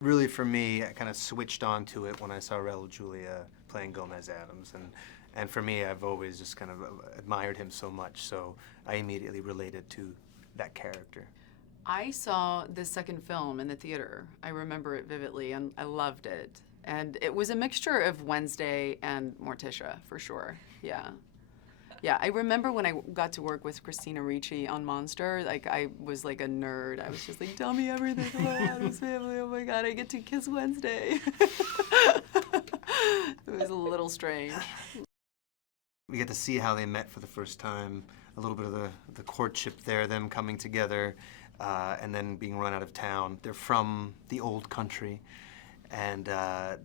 Really, for me, I kind of switched on to it when I saw Raul Julia playing Gomez Addams. And for me, I've always just kind of admired him so much, so I immediately related to that character. I saw the second film in the theater. I remember it vividly, and I loved it. And it was a mixture of Wednesday and Morticia, for sure. Yeah. Yeah, I remember when I got to work with Christina Ricci on Monster, like, I was like a nerd. I was just like, tell me everything about Addams Family. Oh my God, I get to kiss Wednesday. It was a little strange. We get to see how they met for the first time, a little bit of the courtship there, them coming together, and then being run out of town. They're from the old country, and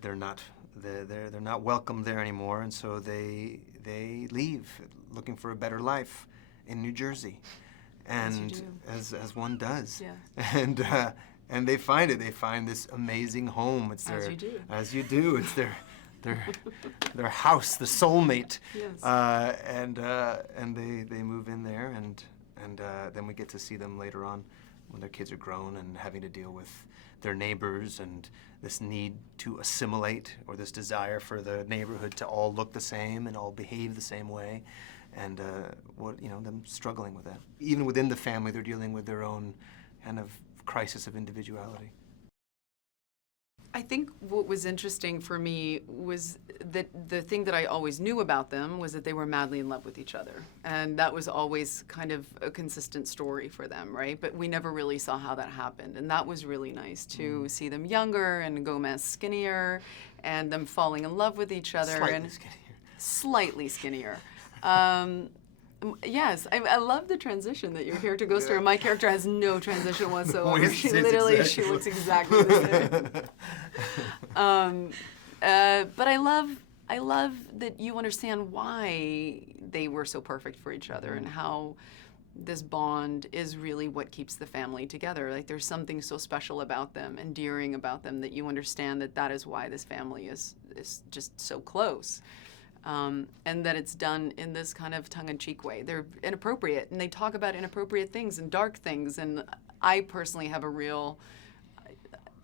they're not welcome there anymore, and so they leave, looking for a better life in New Jersey, and as one does. Yeah. And they find it. They find this amazing home. It's their, as you do. As you do. It's their house, the soulmate. Yes. And they move in there, and then we get to see them later on when their kids are grown and having to deal with their neighbors and this need to assimilate, or this desire for the neighborhood to all look the same and all behave the same way, and them struggling with that. Even within the family, they're dealing with their own kind of crisis of individuality. I think what was interesting for me was that the thing that I always knew about them was that they were madly in love with each other. And that was always kind of a consistent story for them, right? But we never really saw how that happened. And that was really nice to see them younger and Gomez skinnier and them falling in love with each other. Slightly skinnier. Yes, I love the transition that your character goes through. My character has no transition whatsoever. She literally, she looks exactly the same. But I love that you understand why they were so perfect for each other and how this bond is really what keeps the family together. Like, there's something so special about them, endearing about them, that you understand that that is why this family is just so close. And that it's done in this kind of tongue-in-cheek way. They're inappropriate, and they talk about inappropriate things and dark things, and I personally have a real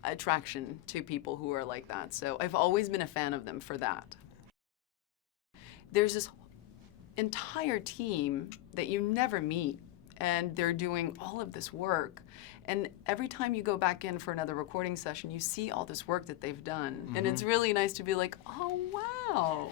attraction to people who are like that. So I've always been a fan of them for that. There's this entire team that you never meet, and they're doing all of this work. And every time you go back in for another recording session, you see all this work that they've done. Mm-hmm. And it's really nice to be like, oh, wow.